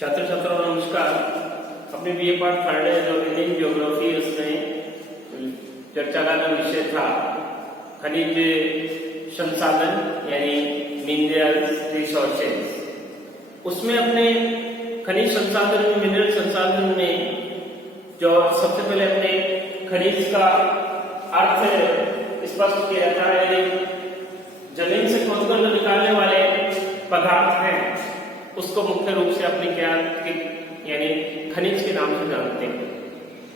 छात्र छात्राओं नमस्कार। अपने बीए पार्ट थर्ड जो इंडियन ज्योग्राफी उसमें चर्चा का जो विषय था खनिज संसाधन यानी मिनरल्स रिसोर्सेज, उसमें अपने खनिज संसाधन में मिनरल संसाधन में जो सबसे पहले अपने खनिज का अर्थ स्पष्ट किया था, यानी जमीन से खोदकर जो निकालने वाले पदार्थ हैं उसको मुख्य रूप से अपने क्या यानी खनिज के नाम से जानते हैं।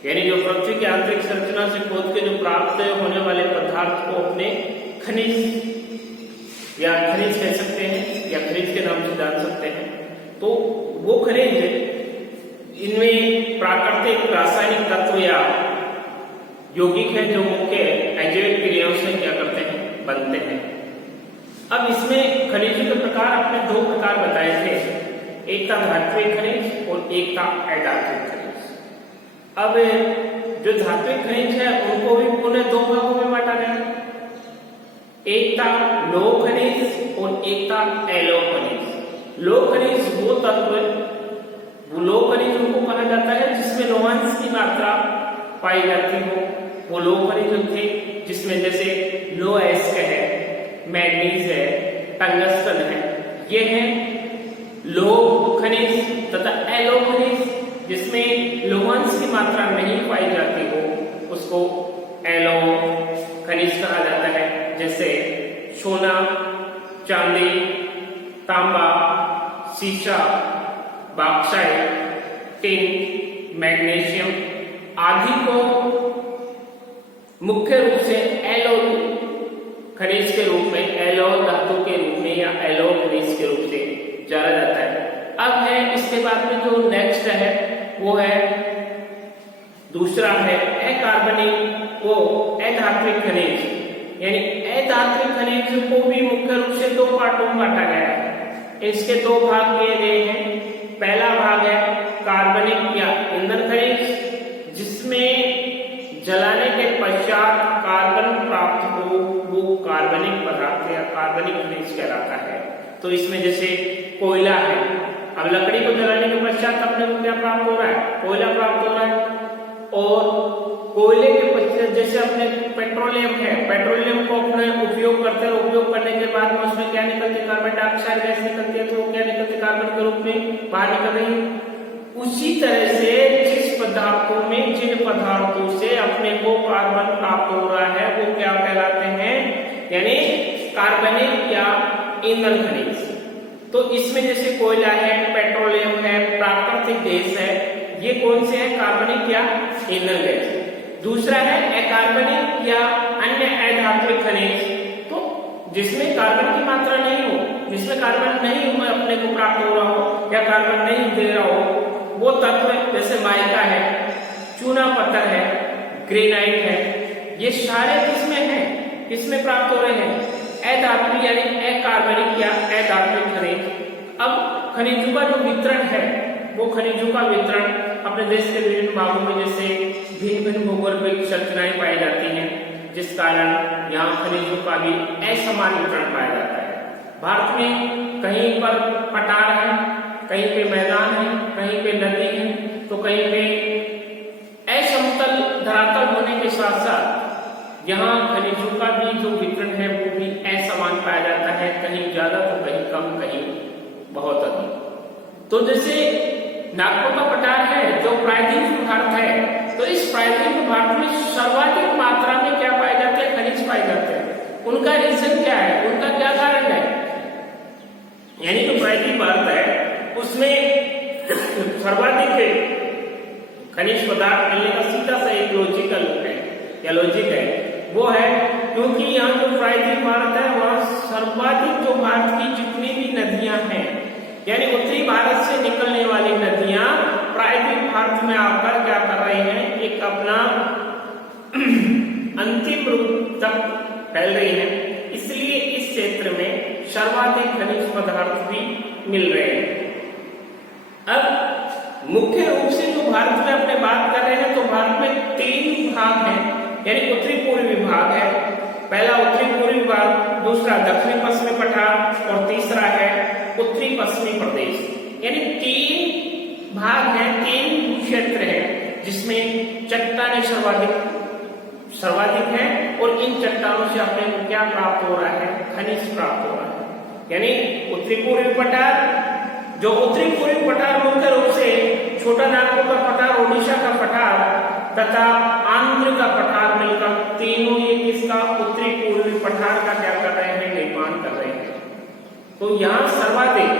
यानी जो पृथ्वी की आंतरिक संरचना से खोद के जो प्राप्त होने वाले पदार्थ को अपने खनिज या खनिज कह सकते हैं या खनिज के नाम से जान सकते हैं। तो वो खनिज इनमें प्राकृतिक रासायनिक तत्व या यौगिक है जो मुख्य एंजाइम क्रियाओं से क्या करते हैं, बनते हैं। अब इसमें खनिजों के प्रकार आपने दो प्रकार बताए थे, एक था धात्विक खनिज और एक था अधात्विक खनिज। अब जो धात्विक खनिज है उनको भी पुनः दो भागों में बांटा गया, एक था लौह खनिज और एक था अलोह खनिज। लौह खनिज वो तत्व, लौह खनिज उनको कहा जाता है जिसमें लोहांश की मात्रा पाई जाती हो, वो लौह खनिज थे जिसमें जैसे लोह अयस्क है, मैग्नीज है, टंगस्टन है, ये है लौह खनिज। तथा अलोह खनिज जिसमें लोहांश की मात्रा नहीं पाई जाती हो उसको अलोह खनिज कहा जाता है। जैसे सोना, चांदी, तांबा, सीसा, बॉक्साइट, टिन, मैग्नीशियम आदि को मुख्य रूप से अलोह खनिज के रूप में, अलोह धातु के रूप में या अलोह खनिज के रूप से जाना जाता है। अब है इसके बाद में जो नेक्स्ट है वो है दूसरा है अकार्बनिक, वो अधात्विक खनिज। यानी अधात्विक खनिज को भी मुख्य रूप से दो पार्टों में बांटा गया है। इसके दो भाग किए गए हैं। पहला भाग है कार्बनिक या ईंधन खनिज, जिसमें जलाने के पश्चात कार्बन प्राप्त हो वो कार्बनिक पदार्थ या कार्बनिक खनिज कहलाता है। तो इसमें जैसे कोयला है, अब लकड़ी को जलाने के पश्चात अपने को क्या प्राप्त हो रहा है, कोयला प्राप्त हो रहा है। और कोयले के पश्चात जैसे अपने पेट्रोलियम है, पेट्रोलियम को अपने उपयोग करते हैं, उपयोग करने के बाद में उसमें क्या निकलती है, कार्बन डाइऑक्साइड गैस निकलती है, तो वो क्या निकलती है, कार्बन के रूप में बाहर निकल रही है। उसी तरह से जिस पदार्थों में, जिन पदार्थों से अपने को कार्बन प्राप्त हो रहा है वो क्या कहलाते हैं, यानी कार्बनिक या ईंधन खनिज। तो इसमें जैसे कोयला है, पेट्रोलियम है, प्राकृतिक गैस है, ये कौन से है, कार्बनिक या ईंधन गैस। दूसरा है अकार्बनिक या अन्य अधात्विक खनिज, तो जिसमें कार्बन की मात्रा नहीं हो, जिसमें कार्बन नहीं हो अपने को प्राप्त हो रहा हो या कार्बन नहीं दे रहा हो, वो तत्व जैसे माइका है, चूना पत्थर है, ग्रेनाइट है, ये सारे किसमें हैं, किसमें प्राप्त हो रहे हैं, अधात्विक यानी अकार्बनिक या अधात्विक खनिज। अब खनिजों का जो वितरण है वो खनिजों का वितरण अपने देश के विभिन्न भागों में जैसे भिन्न भिन्न भूगर्भिक संरचनाएं पाई जाती हैं, जिस कारण यहाँ खनिजों का भी असमान वितरण पाया जाता है। भारत में कहीं पर पठार है, कहीं पे मैदान है, कहीं पे नदी है, तो कहीं पे असमतल धरातल होने के साथ साथ यहाँ खनिजों का भी जो वितरण है वो भी असमान पाया जाता है, कहीं ज्यादा तो कहीं कम, कहीं बहुत अधिक। तो जैसे नागपुर का पठार है जो प्रायद्वीप भारत है, तो इस प्रायद्वीप भारत में सर्वाधिक मात्रा में क्या पाए जाते हैं, खनिज पाए जाते हैं। उनका रीजन क्या है, उनका क्या कारण है, यानी जो प्रायद्वीप भारत है उसमें सर्वाधिक खनिज पदार्थ मिलने का सीधा सा एक लॉजिकल है या लॉजिक है, वो है क्योंकि यहाँ जो प्रायद्वीप भारत है वहाँ सर्वाधिक जो भारत की जितनी भी नदियां हैं, यानी उत्तरी भारत से निकलने वाली नदियां प्रायद्वीप भारत में आकर क्या कर रहे हैं, एक अपना अंतिम रूप तक फैल रही है। इसलिए इस क्षेत्र में सर्वाधिक खनिज पदार्थ भी मिल रहे हैं। अब मुख्य रूप से जो भारत में अपने बात कर रहे हैं, तो भारत में 3 भाग हैं, यानी उत्तरी पूर्वी भाग है, पहला उत्तरी पूर्वी भाग, दूसरा दक्षिणी पश्चिमी पठार और तीसरा है उत्तरी पश्चिमी प्रदेश। यानी 3 भाग है, 3 क्षेत्र है जिसमें चट्टानें सर्वाधिक है और इन चट्टानों से अपने को क्या प्राप्त हो रहा है, खनिज प्राप्त हो रहा है। यानी उत्तरी पूर्वी पठार, जो उत्तरी पूर्वी पठार मुख्य रूप से छोटा नागपुर का पठार, ओडिशा का पठार तथा आंध्र का पठार मिलकर तीनों ये किसका, उत्तरी पूर्वी पठार का क्या कर रहे हैं, निर्माण कर रहे हैं। तो यहाँ सर्वाधिक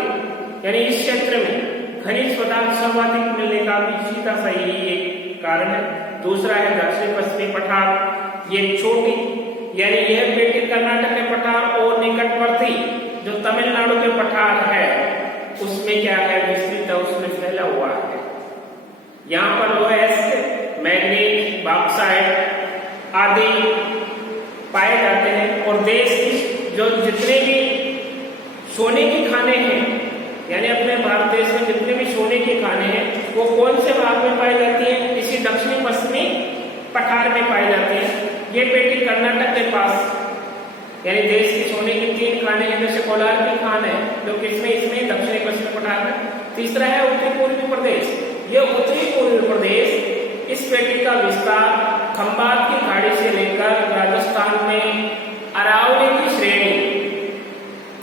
यानी इस क्षेत्र में खनिज पदार्थ सर्वाधिक मिलने का भी सीधा सही एक कारण है। दूसरा है दक्षिण पश्चिमी पठार, ये छोटी यानी यह बेटी कर्नाटक के पठार और निकटवर्ती जो तमिलनाडु के पठार है उसमें क्या है, विस्तृत है, उसमें फैला हुआ है। यहाँ पर लोहेस्ट, मैग्नीज, बॉक्साइट आदि पाए जाते हैं। और देश की जो जितने भी सोने के खाने हैं, यानी अपने भारत देश में जितने भी सोने के खाने हैं वो कौन से भाग में पाई जाती है, इसी दक्षिणी पश्चिमी पठार में पाई जाती है। ये पेटी कर्नाटक के पास, यानी देश के सोने के 3 खाने हैं, जैसे कोलार की खान है जो किसमें, इसमें दक्षिणी पश्चिमी पठार में। तीसरा है उत्तरी पूर्वी प्रदेश, ये उत्तरी पूर्वी प्रदेश इस पेटी का विस्तार खंबात की खाड़ी से लेकर राजस्थान में अरावली की श्रेणी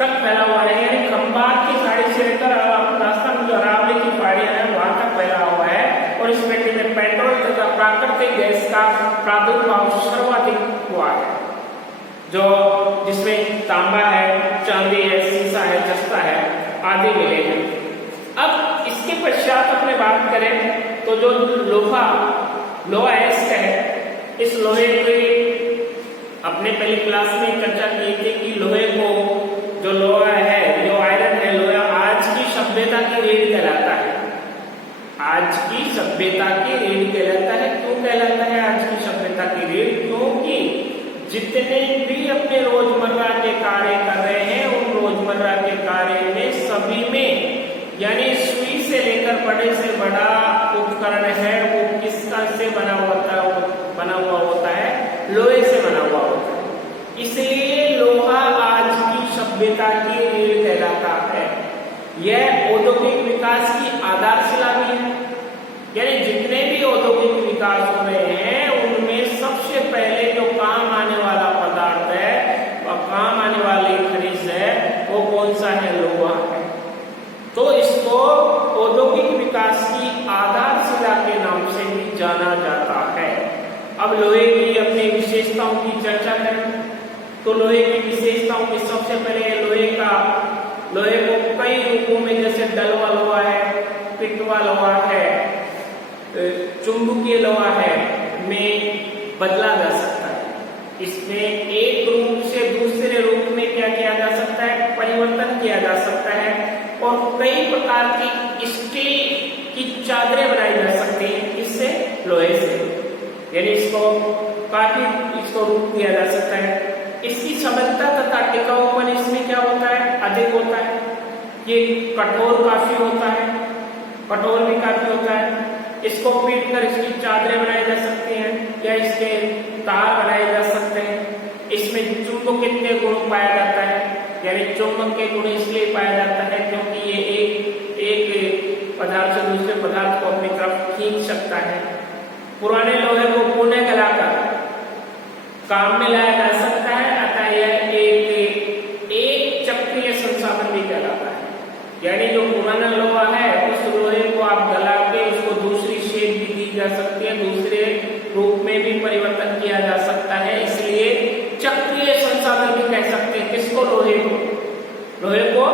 तक फैला हुआ है। यानी खंबात की खाड़ी से लेकर राजस्थान में जो अरावली की खाड़ियां है वहां तक फैला हुआ है। और इस पेटी में पेट्रोल तथा प्राकृतिक गैस का प्रादुर्भाव सर्वाधिक हुआ है, जो जिसमें तांबा है, चांदी है, सीसा है, जस्ता है आदि मिले हैं। अब इसके पश्चात अपने बात करें तो जो लोहा है, इस लोहे की अपने पहली क्लास में चर्चा की थी कि लोहे को, जो लोहा है, जो आयरन है, लोहा आज की सभ्यता की रीढ़ कहलाता है। आज की सभ्यता की रीढ़ कहलाता है। क्यों कहलाता है आज की सभ्यता की रीढ़? क्योंकि जितने भी अपने रोजमर्रा के कार्य कर रहे हैं उन रोजमर्रा के कार्य में सभी में, यानी सुई से लेकर बड़े से बड़ा उपकरण है वो किसका से बना हुआ होता है, लोहे से बना हुआ होता है। इसलिए लोहा आज की सभ्यता की रीढ़ कहलाता है। यह औद्योगिक विकास की आधारशिला भी है। यानी जितने भी औद्योगिक विकास हो रहे हैं उनमें सबसे पहले जो काम आने वाला पदार्थ है और काम आने वाली खनिज है वो कौन सा है, लोहा है। तो इसको औद्योगिक विकास की आधारशिला के नाम से भी जाना जाता है। अब लोहे की अपनी विशेषताओं की चर्चा करें तो लोहे की विशेषताओं में सबसे पहले लोहे को कई रूपों में, जैसे डलवा लोहा है, पिटवा लोहा है, चुंबकीय लोहा है, में बदला जा सकता है। इसमें एक रूप से दूसरे रूप में क्या किया जा सकता है, परिवर्तन किया जा सकता है। और कई प्रकार की स्टील की चादरें बनाई जा सकती हैं इससे, लोहे से। यानी इसको काफी रूप दिया जा सकता है। इसकी समर्थता तथा टिकाऊपन इसमें क्या होता है, अधिक होता है। ये कठोर काफी होता है, कठोर भी काफी होता है। इसको पीट कर इसकी चादरें बनाई जा सकती हैं या इसके तार बनाए जा सकते हैं। इसमें चुंबकीय गुण पाया जाता है, यानी चुंबक के गुण इसलिए पाया जाता है क्योंकि ये एक पदार्थ से दूसरे पदार्थ को अपनी तरफ खींच सकता है। पुराने लोहे को पुनः गलाकर काम में लाया जा सकता है, अतः यह एक चक्रीय संसाधन भी कहलाता है। यानी जो पुराना लोहा है उस लोहे को आप गला के उसको दूसरी शेप भी दी जा सकती है, दूसरे रूप में भी परिवर्तन किया जा सकता है। इसलिए चक्रीय संसाधन भी कह सकते हैं किसको, लोहे को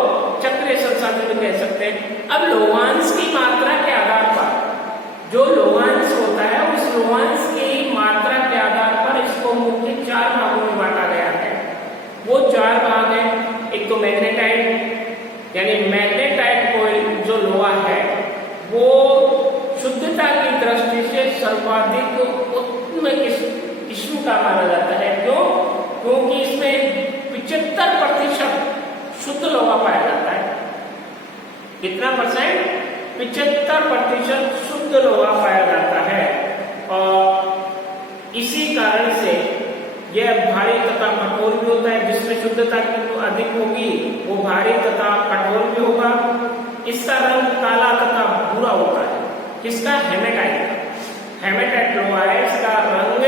चक्रीय संसाधन भी कह सकते हैं। अब लोहांश की मात्रा के आधार पर, जो लोहांश होता है उस लोहांश की मात्रा के आधार पर इसको मुख्य 4 भागों में बांटा गया है। वो 4 भाग है। एक तो मैग्नेटाइट, यानी मैग्नेटाइट कोई जो लोहा है वो शुद्धता की दृष्टि से सर्वाधिक उत्तम किस्म का माना जाता है। क्यों? क्योंकि इसमें 75% शुद्ध लोहा पाया जाता है। कितना परसेंट? 75% शुद्ध लोहा पाया जाता है। और इसी कारण से यह भारी तथा कठोर भी होता है। जिसमें शुद्धता अधिक होगी वो भारी तथा कठोर भी होगा। इसका रंग काला तथा भूरा होता है। किसका? हेमेटाइट का। हेमेटाइट लोहा है, इसका रंग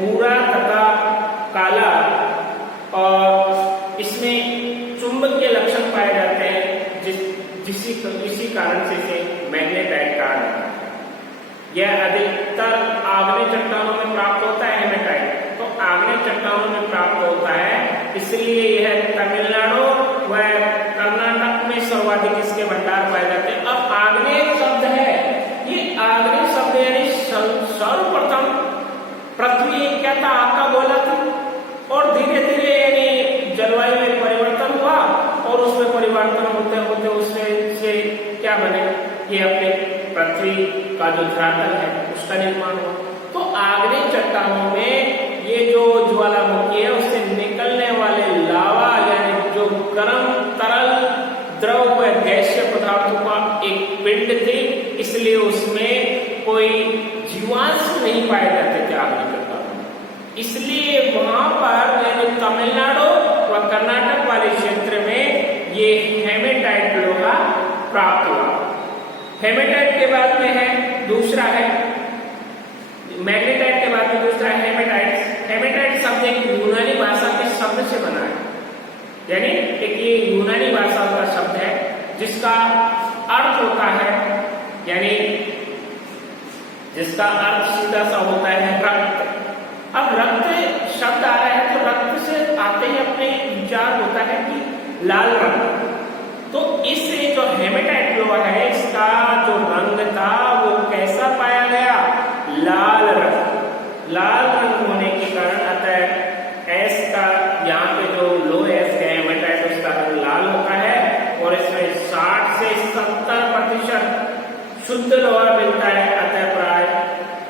भूरा तथा काला और इसमें चुंबकीय लक्षण पाए जाते हैं, इसी कारण से इसे मैग्नेटाइट कहा जाता है। यह अधिकतर आग्नेय चट्टानों में प्राप्त होता है। हेमेटाइट तो आग्नेय चट्टानों में प्राप्त होता है, इसलिए यह तमिलनाडु व कर्नाटक में सर्वाधिक इसके भंडार पाए जाते हैं। अब आग्नेय शब्द है, ये आग्नेय शब्द यानी सर्वप्रथम पृथ्वी क्या था? आपका बोला था, और धीरे धीरे यानी जलवायु में परिवर्तन हुआ और उसमें परिवर्तन होते होते उसमें से क्या बने? ये अपने पृथ्वी का जो धरातल है उसका निर्माण हुआ। तो आग्नेय चट्टानों में ये जो ज्वालामुखी है उससे निकलने वाले लावा यानी जो गर्म तरल द्रव व गैसीय पदार्थों का एक पिंड थी, इसलिए उसमें कोई जीवांश नहीं पाए जाते थे आग्नेय चट्टानों में। इसलिए वहां पर यानी तमिलनाडु व कर्नाटक वाले क्षेत्र में ये हेमेटाइट लोहा प्राप्त हुआ। हेमेटाइट के बाद में है दूसरा है मैग्नेटाइट, के बाद में दूसरा है हेमेटाइट। हेमेटाइट शब्द एक यूनानी भाषा के शब्द से बना है, यानी एक ये यूनानी भाषा का शब्द है जिसका अर्थ होता है, यानी जिसका अर्थ सीधा सा होता है रक्त। अब रक्त शब्द आ रहा है तो रक्त से आते ही अपने विचार होता है कि लाल रंग। तो इस जो हेमेटाइट लोहा है इसका जो रंग था वो कैसा पाया गया? लाल रंग। लाल रंग होने के कारण अतः एस का यहाँ पे जो लोहे एस का हेमेटाइट उसका रंग लाल होता है और इसमें 60 से 70% शुद्ध लोहा मिलता है। अतः प्राय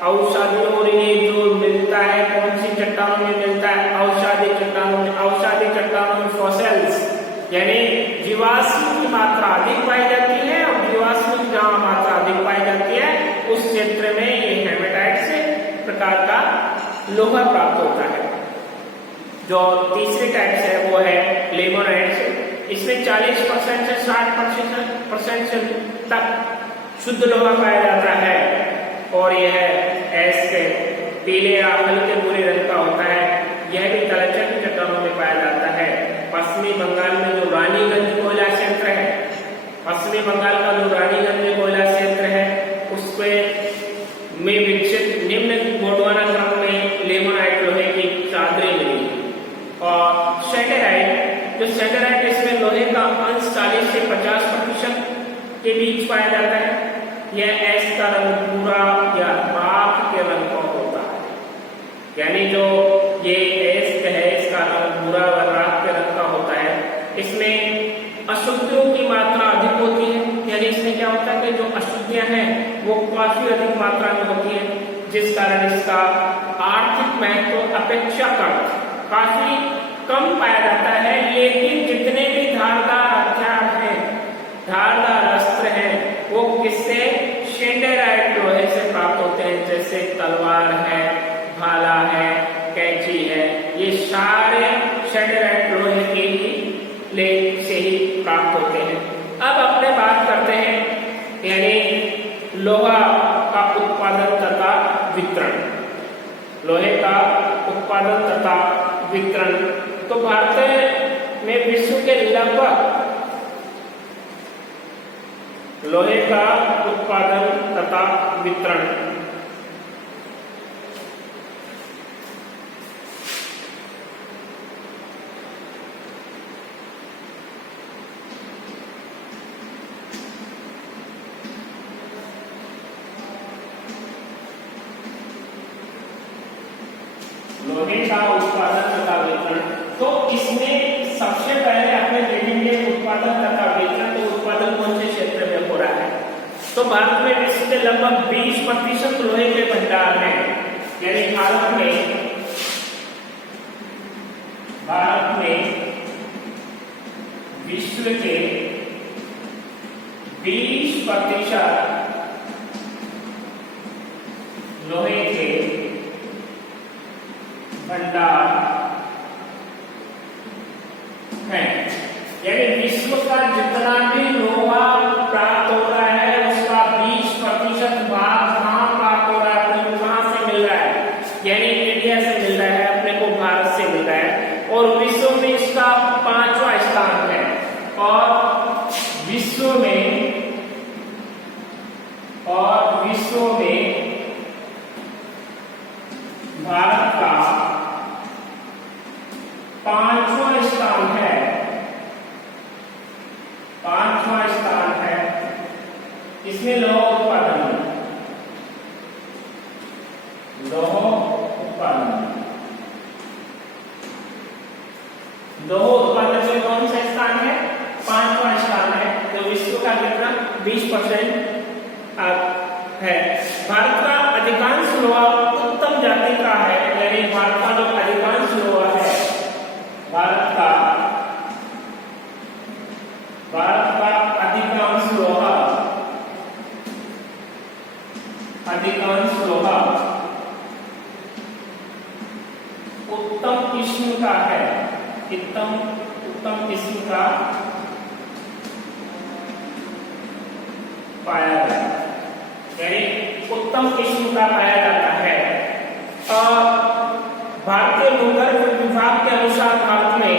औषधियों और ये जो मिलता है कौन सी चट्टानों में मिलता है? औषधि चट्टानों में। औषधि चट्टानों में फॉसिल्स यानी जीवाश्म की मात्रा अधिक पाई जाती है और जीवाश्म की जहां मात्रा अधिक पाई जाती है उस क्षेत्र में ये हेमेटाइट से प्रकार का लोहा प्राप्त होता है। जो तीसरे टाइप से है वो है लेमोनाइट से। इसमें 40% से 60% तक शुद्ध लोहा पाया जाता है और यह ऐसे पीले या हल्के भूरे रंग का होता है। यह भी तलछट की चट्टानों में पाया जाता है। पश्चिमी बंगाल में जो रानीगंज कोयला क्षेत्र है, पश्चिमी बंगाल का जो रानीगंज कोयला क्षेत्र है उसपे में विकसित निम्न गोंडवाना क्रम में लेमोनाइट लोहे की चादरें मिली। और सैंडेराइट, जो सैंडेराइट इसमें लोहे का अंश 40 से 50% के बीच पाया जाता है। यह ऐश का रंग भूरा या राख के रंग का होता है, यानी जो ये ऐश है इसका रंग भूरा व राख के रंग का होता है। इसमें अशुद्धियों की मात्रा अधिक होती है, यानी इसमें क्या होता है कि जो अशुद्धियां हैं वो काफी अधिक मात्रा में होती है, जिस कारण इसका आर्थिक महत्व अपेक्षाकृत काफी कम पाया जाता है। लेकिन जितने भी धारदार हथियार हैं, धारदार अस्त्र हैं, वो किससे? सैंडेराइट लोहे से प्राप्त होते हैं, जैसे तलवार है, भाला है, कैंची है, ये सारे सैंडेराइट लोहे के ही से ही प्राप्त होते हैं। अब अपने बात करते हैं यानी लोहा का उत्पादन तथा वितरण। लोहे का उत्पादन तथा वितरण तो भारत में विश्व के लगभग लोहे का उत्पादन तथा वितरण लोहे का उत्पादन तथा वितरण, तो इसमें सबसे पहले आपने देखेंगे उत्पादन तथा वितरण। तो उत्पादन कौन से क्षेत्र में हो रहा है? तो भारत में विश्व के लगभग 20% लोहे के भंडार हैं, यानी भारत में विश्व के 20% लोहे के भंडार है, यानी विश्व का जितना भी लोहा प्राप्त हो रहा है उसका 20% इसमें लौह उत्पादन, लौह उत्पादन, लौह उत्पादन में कौन सा स्थान है? 5वां स्थान है, जो विश्व का कितना 20% है। भारत का अधिकांश लोहा उत्तम जाति का है, यानी भारत का जो अधिकांश लोहा है, भारत का अधिकांश लोहा उत्तम किस्म का है, उत्तम किस्म का पाया जाता है, यानी उत्तम किस्म का पाया जाता है। और भारतीय भूगर्भ विभाग के अनुसार भारत में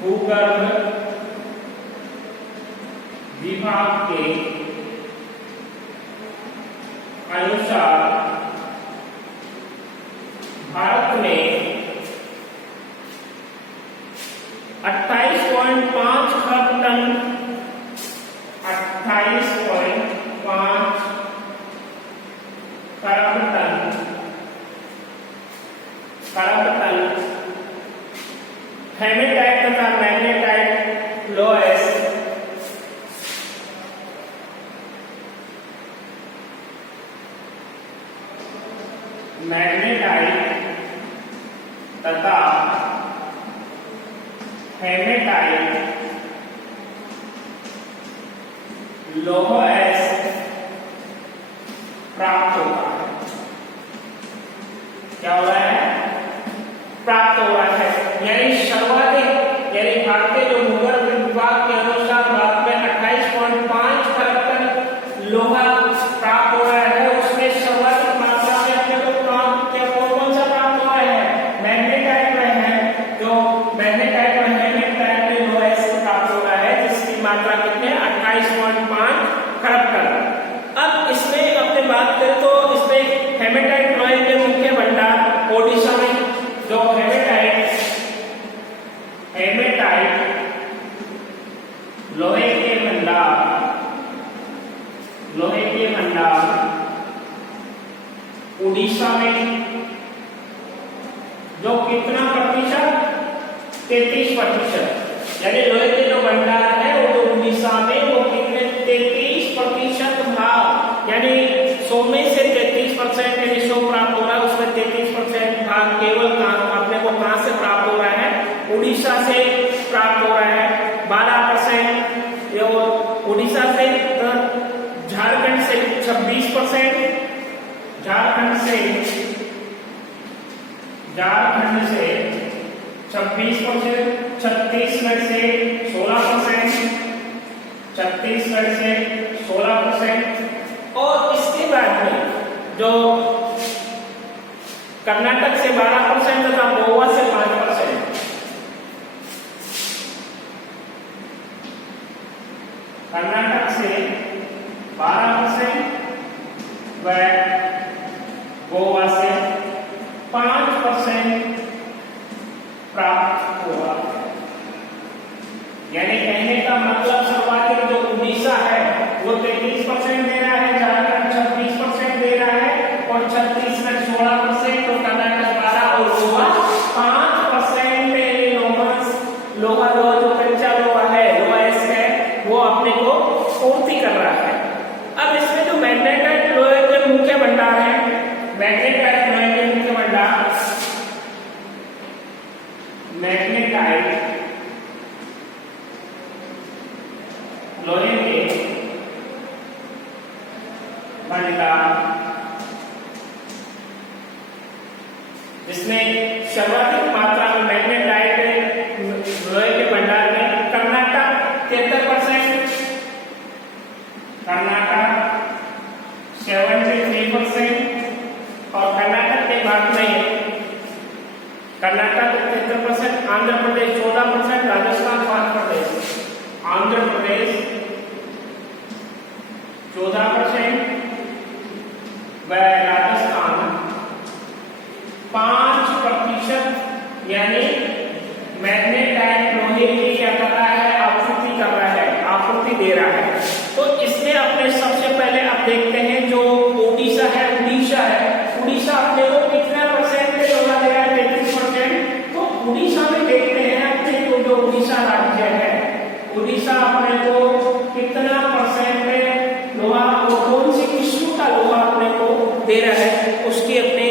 भूगर्भ विभाग के अनुसार भारत में 28.5 खरब टन, 28.5 खरब टन हेमेटाइट तथा मैग्नेटाइट लोहेस तथा हेमेटाइट लोहेस प्राप्त होता है। क्या हो रहा है? प्राप्त हो रहा है, यानी सर्वाधिक, यानी भारतीय जो भूगर्भ विभाग के अनुसार भारत में 28.5 खरब टन लोहा प्राप्त हो रहा है। उसमें सर्वाधिक मात्रा में अपने को कौन सा प्राप्त हो रहा है? मैग्नेटाइट में है, जो मैग्नेटाइट में हेमेटाइट में लोहा से प्राप्त हो रहा है, जिसकी मात्रा कितनी है? 28.5 खरब टन। अब इसमें अपने बात करें तो इसमें हेमेटाइट लोहे के मुख्य भंडार ओडिशा में, जो हेमेटाइट लोहे के भंडार उड़ीसा में, जो कितना प्रतिशत? 33%, यानी लोहे के जो भंडार है वो उड़ीसा में वो कितने? 33% भाग, यानी 100 में से 33%, यानी 100 प्राप्त हो रहा है, उसमें 33% भाग केवल अपने को कहां से प्राप्त हो रहा है? उड़ीसा से प्राप्त हो रहा है। 12% ये उड़ीसा से, झारखंड से 26%, झारखंड से 26%, छत्तीसगढ़ से 16%, छत्तीसगढ़ से 16%, और इसके बाद में जो कर्नाटक से 12% तथा गोवा से 5%, कर्नाटक से 12% व गोवा से 5% प्राप्त हुआ है। यानी कहने का मतलब सर्वाधिक जो उड़ीसा है वो 33% दे रहा है, झारखंड 26% दे रहा है, और छत्तीसगढ़ 16%, और कर्नाटक 12% और गोवा 5% लोहा जो कच्चा लोहा है, लोहेस है, वो अपने को पूर्ति कर रहा है। अब इसमें जो मैग्नेटाइट लोहे के मुख्य भंडार है, मैग्नेटाइट लोहे के मुख्य भंडार, मैग्नेटाइट लोहे के भंडार, जिसमें सर्वाधिक मात्रा में मैग्नेटाइट लोहे के भंडार में कर्नाटक 73%, कर्नाटक 73%, और कर्नाटक के बाद में कर्नाटक 73%, आंध्र प्रदेश 14%, राजस्थान 5%, आंध्र प्रदेश 14% व राजस्थान 5%, यानी मैग्नेटाइट लोहे की क्या कर रहा है? आपूर्ति दे रहा है। तो इसमें अपने सबसे पहले आप देखते हैं जो उड़ीसा है, उड़ीसा अपने को कितना परसेंटेज लोहा दे रहा है, 33%। तो उड़ीसा में देखते हैं अपने को जो उड़ीसा राज्य है, उड़ीसा अपने को कितना परसेंटेज लोहा और कौन सी किस्म का लोहा अपने को दे रहा है, उसकी अपने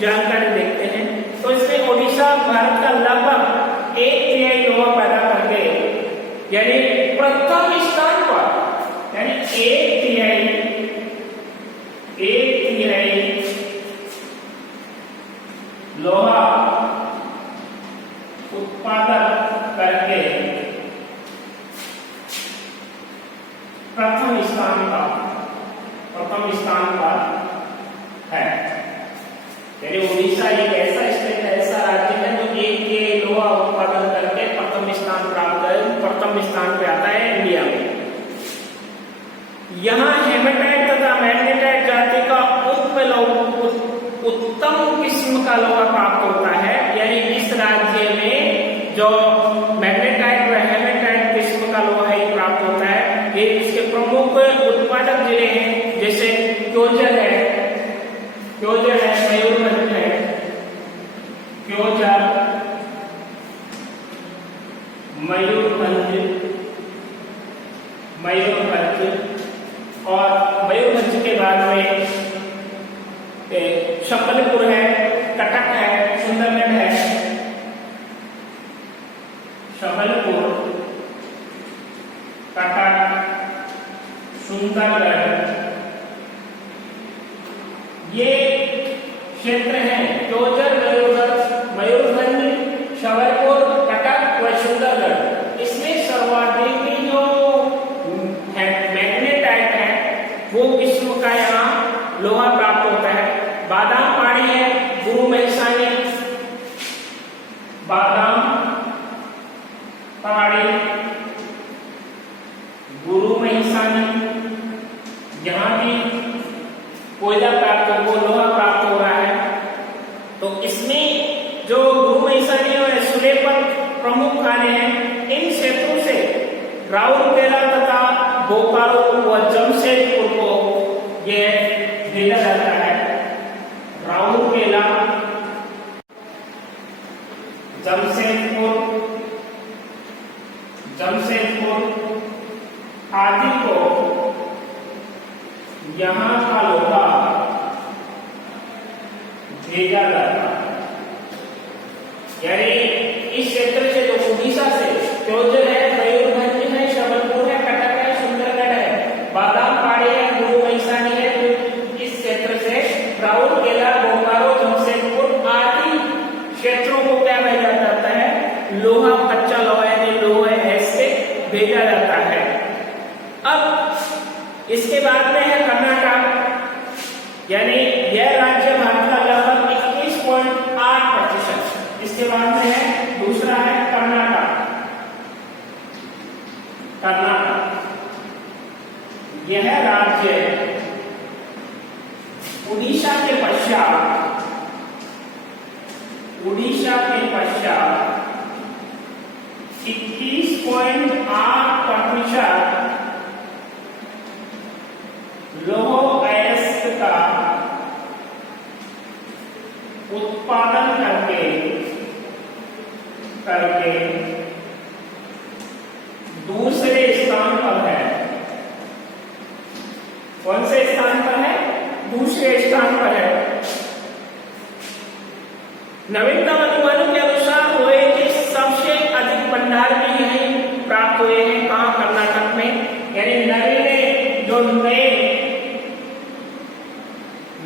जानकारी देखते हैं। तो इसमें उड़ीसा भारत का लगभग 1/3 लोहा पैदा करके, यानी प्रथम स्थान पर, यानी 1/3 लोहा उत्पादन करके प्रथम स्थान पर है। यानी उड़ीसा एक ऐसा स्टेट है, ऐसा राज्य है जो एक लोहा उत्पादन करके प्रथम स्थान प्राप्त है, प्रथम स्थान पे आता है इंडिया में। यहाँ हेमेटाइट तथा मैग्नेटाइट जाति का उत्तम किस्म का लोहा प्राप्त होता है। यानी इस राज्य में जो मैग्नेटाइट व हेमेटाइट किस्म का लोहा ही प्राप्त होता है। ये इसके प्रमुख उत्पादक जिले हैं, जैसे क्योंझर है, मयूरभंज है, मयूरभंज और मयूरभंज के बाद में शक्करपुर है, कटक है, सुंदरगढ़ है, शक्करपुर, कटक, सुंदरगढ़, ये क्षेत्र है। क्योंझर, मयूरभंज, शक्करपुर, कटक व सुंदरगढ़। इसमें सर्वाधिक जो मैग्नेटाइट है वो किस्म का यहाँ लोहा प्राप्त होता है। बादाम पानी है, गुरु महिसानी, बादाम पहाड़ी, गुरु महिसानी, यहाँ भी कोयला प्राप्त हो, लोहा प्राप्त हो रहा है। तो इसमें जो गुरु महिसानी और सुलेपत प्रमुख खाने हैं। इन क्षेत्रों से राउरकेला तथा बोकारो व जमशेदपुर को ये भेजा जाता है। राउरकेला, जमशेदपुर आदि को यहाँ का लोहा भेजा जाता है। यानी इस क्षेत्र से जो उड़ीसा से क्योंझर है, मयूरभंज है, शक्करपुर है, कटक है, सुंदरगढ़ है, बादाम पाड़ी है, गुरु महिसानी है, इस क्षेत्र से राउरकेला, बोकारो, जमशेदपुर आदि क्षेत्रों को क्या भेजा जाता है, लोहा, कच्चा लोहा यानी लोहे ऐसे भेजा जाता है। अब इसके बाद में है कर्नाटक, यानी यह राज्य भारत का लगभग 21.8%। इसके बाद में है दूसरा है कर्नाटक। यह राज्य उड़ीसा के पश्चात 21.8% लौह अयस्क का उत्पादन करके दूसरे स्थान पर है। कौन से स्थान पर है? दूसरे स्थान पर है। नवीनतम अनुमानों के अनुसार लोहे के सबसे अधिक भंडार भी यहीं प्राप्त हुए हैं। कहाँ? कर्नाटक में। यानी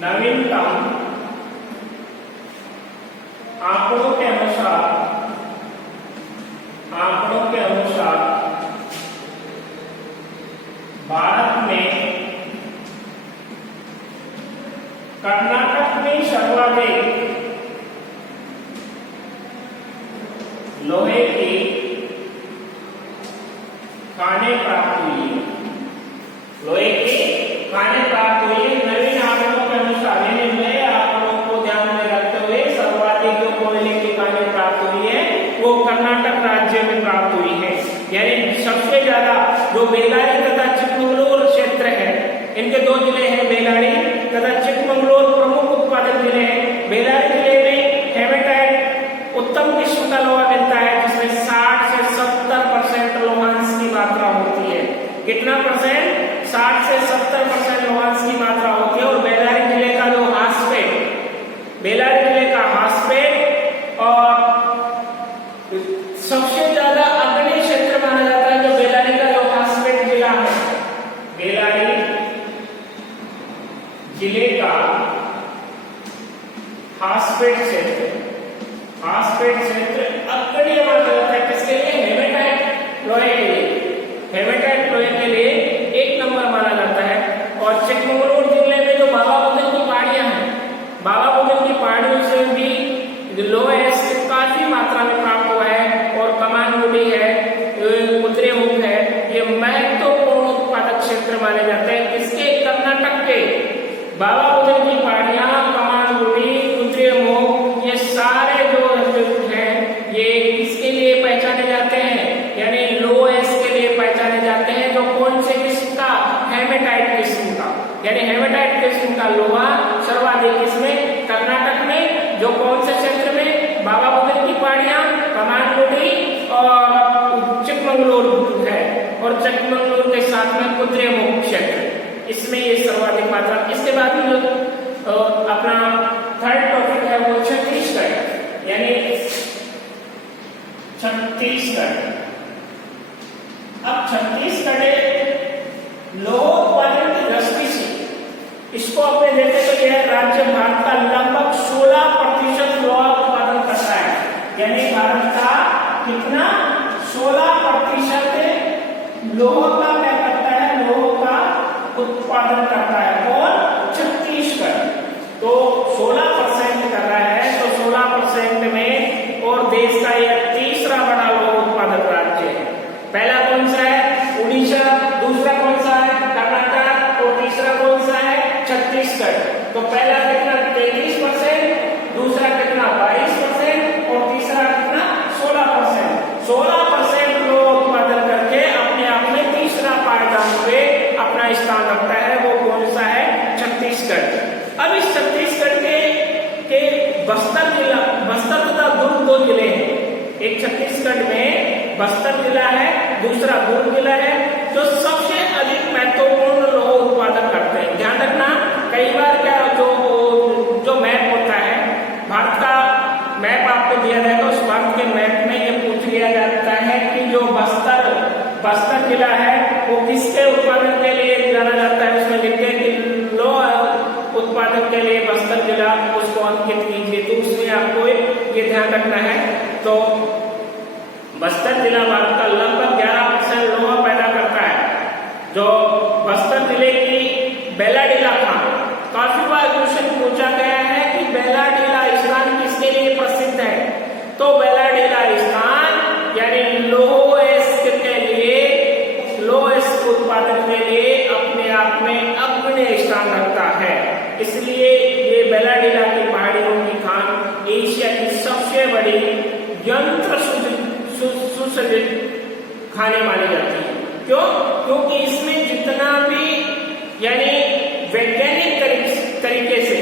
नवीनतम आंकड़ों के अनुसार भारत में कर्नाटक में सर्वाधिक लोहे की खाने प्राप्त हुई है। लोहे के खाने प्राप्त हुई है। नवीन आंकड़ों के अनुसार, यानी नए आंकड़ों को ध्यान में रखते हुए सर्वाधिक जो कोयले की खाने प्राप्त हुई है वो कर्नाटक राज्य में प्राप्त हुई है। यानी सबसे ज्यादा जो बेलारी तथा चिकमंगलूर क्षेत्र है, इनके दो जिले हैं बेलारी तथा चिकमंगलूर प्रमुख उत्पादक जिले हैं। बेलारी जिले में हेमेटाइट उत्तम किस्म का लोहा मिलता है जिसमें 60 से 70% लोहांश की मात्रा होती है। कितना परसेंट? 60 से 70% लोहांश की मात्रा होती है। और बेलारी जिले का जो हास्पेट, बेलारी जिले का हास्पेट और सबसे ज्यादा अग्नि क्षेत्र माना जाता है जो बेलारी का जो हास्पेट जिला है, बेलारी जिले का हास्पेट क्षेत्र, हास्पेट क्षेत्र अग्रणी माना जाता है। किसके लिए? हेमेटाइट लोहे के लिए, हेमेटाइट लोहे के लिए 1 नंबर माना जाता है। और चिकमंगलूर जिले में जो बाबा बुदन की पहाड़ियां हैं, बाबा बुदन की पहाड़ियों से भी लोहे काफी मात्रा में प्राप्त हुआ है। और कमानगुड़ी है, कुद्रेमुख है, ये महत्वपूर्ण उत्पादक क्षेत्र माने जाते हैं। इसके कर्नाटक के बाबा बुदन की पहाड़ियां, कमानगुड़ी, कुद्रेमुख, ये सारे जो हैं ये किसके लिए पहचाने जाते हैं? यानी लोहेस के लिए पहचाने जाते हैं। जो कौन से किस्म का? हेमेटाइट किस्म का। यानी हेमेटाइट किस्म का लोहा सर्वाधिक किसमें? कर्नाटक में। जो कौन से क्षेत्र में? बाबा बुदन की पहाड़ियां, कमानगुड़ी और चिकमंगलूर है। और चिकमंगलूर के साथ में कुद्रेमुख क्षेत्र, इसमें ये सर्वाधिक मात्रा। इसके बाद में जो अपना थर्ड टॉपिक है वो छत्तीसगढ़, यानी छत्तीसगढ़। अब छत्तीसगढ़ लोह उत्पादन की दृष्टि से इसको अपने देखे तो यह राज्य भारत का लगभग 16% लोहा उत्पादन करता है। यानी भारत का कितना? 16% लोह का क्या करता है? लोह का उत्पादन करता है। कौन? छत्तीसगढ़। तो 16% कर रहा है, तो 16% में और देश का यह तीसरा बड़ा लोह उत्पादक राज्य है। पहला कौन सा है? उड़ीसा, दूसरा कौन सा है? कर्नाटक, और तीसरा कौन सा है? छत्तीसगढ़। तो पहला कितना? 33%, दूसरा कितना? 22%, और तीसरा कितना? 16%। 16% लोह उत्पादन करके अपने आप में तीसरा पायदान पे अपना स्थान रखता है। वो कौन सा है? छत्तीसगढ़। अब इस छत्तीसगढ़ के बस्तर जिला, बस्तर तथा दुर्ग दो जिले हैं। एक छत्तीसगढ़ में बस्तर जिला है, दूसरा दुर्ग जिला है, जो सबसे अधिक महत्वपूर्ण लोह उत्पादन करते हैं। ध्यान रखना, कई बार क्या जो मैप होता है, भारत का मैप आपको दिया जाएगा, उस भारत के मैप में ये पूछ लिया जाता है कि जो बस्तर जिला है वो किसके उत्पादन के लिए जाना जाता है। उसमें लिखते हैं कि लोह उत्पादन के लिए बस्तर जिला, उसको अंकित कीजिए। तो उसमें आपको ये ध्यान रखना है। तो बस्तर जिला भारत का लगभग 11% लोहा पैदा करता है। जो बस्तर जिले की बेलाडीला खान, काफी बार क्वेश्चन पूछा गया है कि बेलाडीला स्थान किसके लिए प्रसिद्ध है? तो बेलाडीला स्थान यानी लोह के लिए, लोह उत्पादन के लिए अपने आप में अग्रणी स्थान रखता है। इसलिए ये बेलाडीला की पहाड़ियों की खान एशिया की सबसे बड़ी यंत्र सुसज्जित खाने मानी जाती है। क्यों? क्योंकि इसमें जितना भी यानी वैज्ञानिक तरीके से,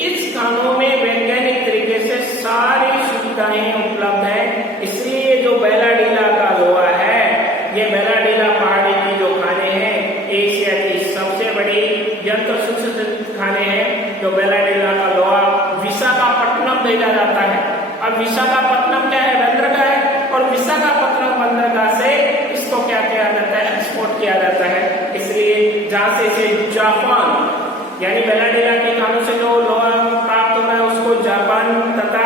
इस खानों में वैज्ञानिक तरीके से सारी सुविधाएं उपलब्ध है। इसलिए जो बेलाडीला का लोहा है, ये बेलाडीला पहाड़ी की जो खाने हैं एशिया की सबसे बड़ी यंत्र सुसज्जित खाने हैं। जो बेलाडीला का लोहा विशाखापट्टनम भेजा जाता है। अब विशाखापट्टनम क्या है? बंदरगाह है। और विशाखापट्टनम बंदरगाह से इसको क्या किया जाता है? एक्सपोर्ट किया जाता है। इसलिए जहां से इसे जापान, यानी बेलाडीला के खानों से जो लोहा प्राप्त होता है उसको जापान तथा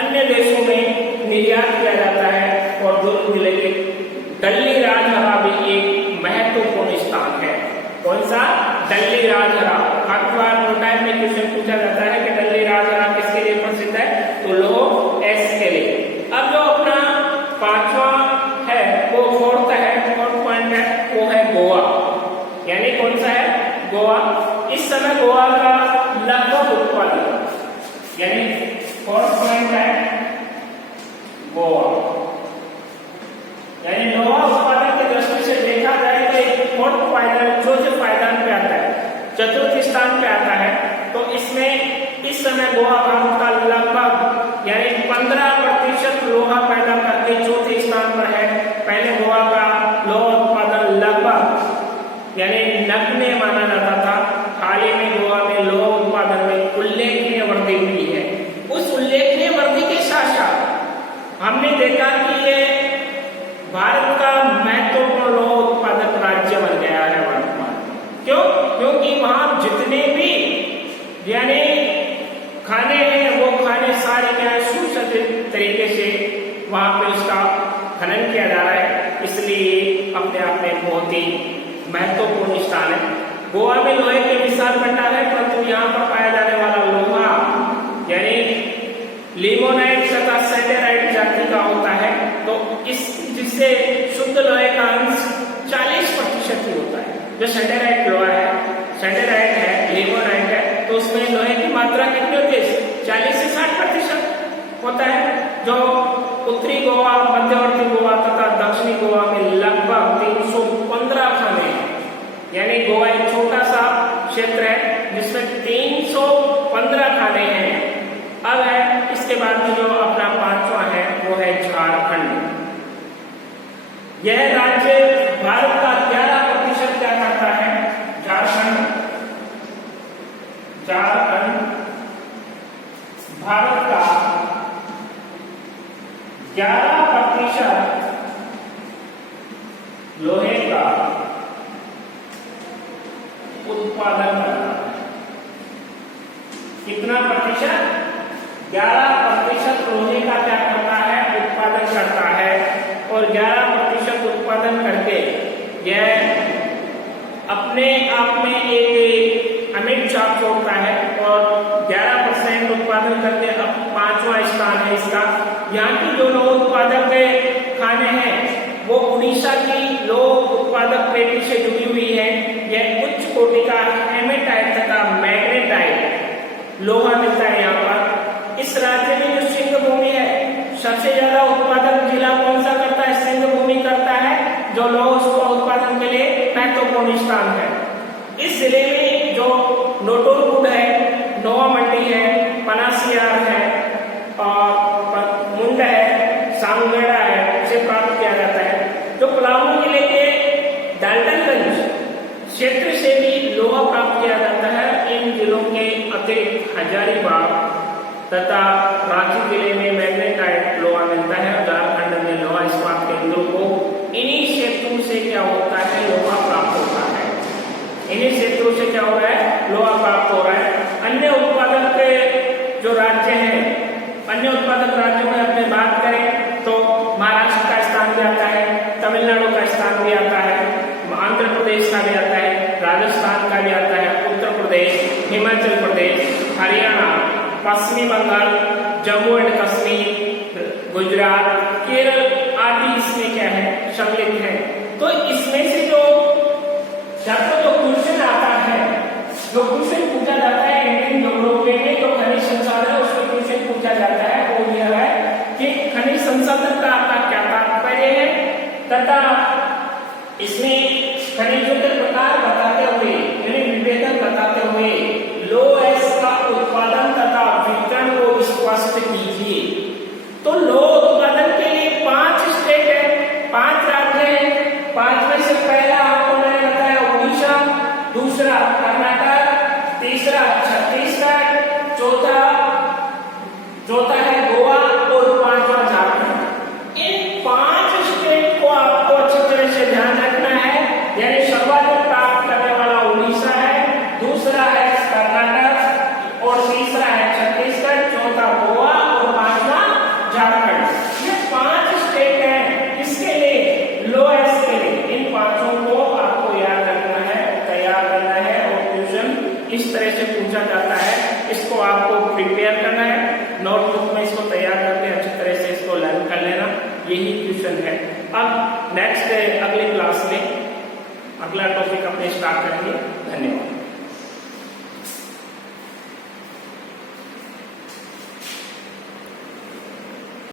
अन्य देशों में निर्यात किया जाता है। और दुर्ग जिले के दल्ली राजहरा भी एक महत्वपूर्ण स्थान है। कौन सा? दल्ली राजहरा। हर बार नोटाइम में क्वेश्चन पूछा जाता है कि दल्ली राजहरा किसके लिए प्रसिद्ध है? तो लोह एस के लिए। अब जो अपना पांचवा है वो फोर्थ पॉइंट है, वो है गोवा। यानी कौन सा है? गोवा। इस समय गोवा का लगभग उत्पादन, यानी फोर्थ पॉइंट है गोवा। यानी लोहा उत्पादन की दृष्टि से देखा जाए चतुर्थ स्थान पे आता है। तो इसमें इस समय गोवा भारत का लगभग यानी 15% लोहा पैदा करके चौथे स्थान पर है। पहले गोवा का लोहा उत्पादन लगभग यानी नगण्य माना जाता था। हाल ही में गोवा में लोहा उत्पादन में उल्लेखनीय वृद्धि हुई है। उस उल्लेखनीय वृद्धि के साथ साथ हमने देखा कि ये भारत का महत्वपूर्ण लोहा उत्पादक राज्य बन गया है वर्तमान। क्यों? क्योंकि वहां जितने भी यानी खाने हैं वो खाने सारे क्या है सुसज्जित तरीके से वहां पे उसका खनन किया जा रहा है, इसलिए अपने आप में बहुत ही महत्वपूर्ण स्थान है। गोवा में लोहे के विशाल भंडार है, परंतु यहाँ पर पाया जाने वाला लोहा यानी लिमोनाइट तथा सैटेराइट जाति का होता है। तो इस जिससे शुद्ध लोहे का अंश 40% ही होता है। जो सैटेराइट लोहा है, सैटेराइट है, लिमोनाइट है, तो उसमें लोहे की मात्रा कितनी होती है? 40 से 60% होता है। जो उत्तरी गोवा, मध्यवर्ती गोवा तथा दक्षिणी गोवा में लगभग 315 खाने हैं। यानी गोवा एक छोटा सा क्षेत्र है जिसमें 315 खाने हैं। अब है इसके बाद में जो अपना पांचवा है वो है झारखंड। यह राज्य भारत का 11% क्या करता है? झारखंड भारत का 11% लोहे का उत्पादन करता है। कितना प्रतिशत? 11% लोहे का क्या करता है? उत्पादन करता है। और 11% उत्पादन करके यह अपने आप में एक अमिट छाप छोड़ता है और 11% उत्पादन करके अब पांचवा स्थान है इसका। यहाँ की जो लोह उत्पादक खाने हैं वो उड़ीसा की लोह उत्पादक पेटी से जुड़ी हुई है। यह उच्च कोटि का हेमेटाइट तथा मैग्नेटाइट लोहा मिलता है यहाँ पर। इस राज्य में जो सिंह भूमि है, सबसे ज्यादा उत्पादन जिला कौन सा करता है? सिंह भूमि करता है, जो लोह उत्पादन के लिए महत्वपूर्ण स्थान है। इस जिले में जो नोटोरगुड है, नोवा मंडी है, पनासियार है और मुंड है, सांगेड़ा है, उसे प्राप्त किया जाता है। जो पलामू जिले के डाल्टनगंज क्षेत्र से भी लोहा प्राप्त किया जाता है। इन जिलों के अतिरिक्त हजारीबाग तथा रांची जिले में मैग्नेटाइट लोहा मिलता है। झारखंड में लोहा इस्पात केंद्रों को इन्हीं क्षेत्रों से क्या होता है? लोहा प्राप्त होता है। इन्हीं क्षेत्रों से क्या हो रहा है? लोहा प्राप्त हो रहा है। अन्य उत्पादक जो राज्य हैं, अन्य उत्पादक राज्यों में अपने बात करें तो महाराष्ट्र का स्थान भी आता है, तमिलनाडु का स्थान भी आता है, आंध्र प्रदेश का भी आता है, राजस्थान का भी आता है, उत्तर प्रदेश, हिमाचल प्रदेश, हरियाणा, पश्चिमी बंगाल, जम्मू एंड कश्मीर, गुजरात, केरल आदि इसमें क्या है? सम्मिलित है। तो इसमें से जो क्वेश्चन आता है, जो क्वेश्चन पूछा जाता है इंडियन ज्योग्राफी में, जो खनिज संसाधन है उसमें क्वेश्चन पूछा जाता है वो यह है कि खनिज संसाधन का आपका क्या तात्पर्य है तथा इसमें खनिजों के प्रकार बताते हुए यानी विभेदन बताते हुए लोह का उत्पादन तथा वितरण को स्पष्ट कीजिए। तो लोह उत्पादन के लिए 5 स्टेट है, 5 राज्य है। 5 में से पहला आपको मैंने बताया उड़ीसा, दूसरा कर्नाटक, तीसरा छत्तीसगढ़, चौथा है गोवा और 5वां झारखंड। इन 5 स्टेट को आपको अच्छी तरह से ध्यान रखना है। यानी सर्वाधिक प्राप्त करने वाला उड़ीसा है, दूसरा है कर्नाटक और तीसरा है छत्तीसगढ़, चौथा गोवा और 5वां झारखंड। ये 5 स्टेट है इसके लिए लोएस्ट के लिए। इन 5 को आपको याद रखना है, तैयार करना है और क्वेश्चन इस तरह से पूछा जाता है। इसको आपको प्रिपेयर करना है, नोटबुक में इसको तैयार करके अच्छी तरह से इसको लर्न कर लेना। यही क्वेश्चन है। अब नेक्स्ट अगली क्लास में अगला टॉपिक अपने स्टार्ट करेंगे। धन्यवाद।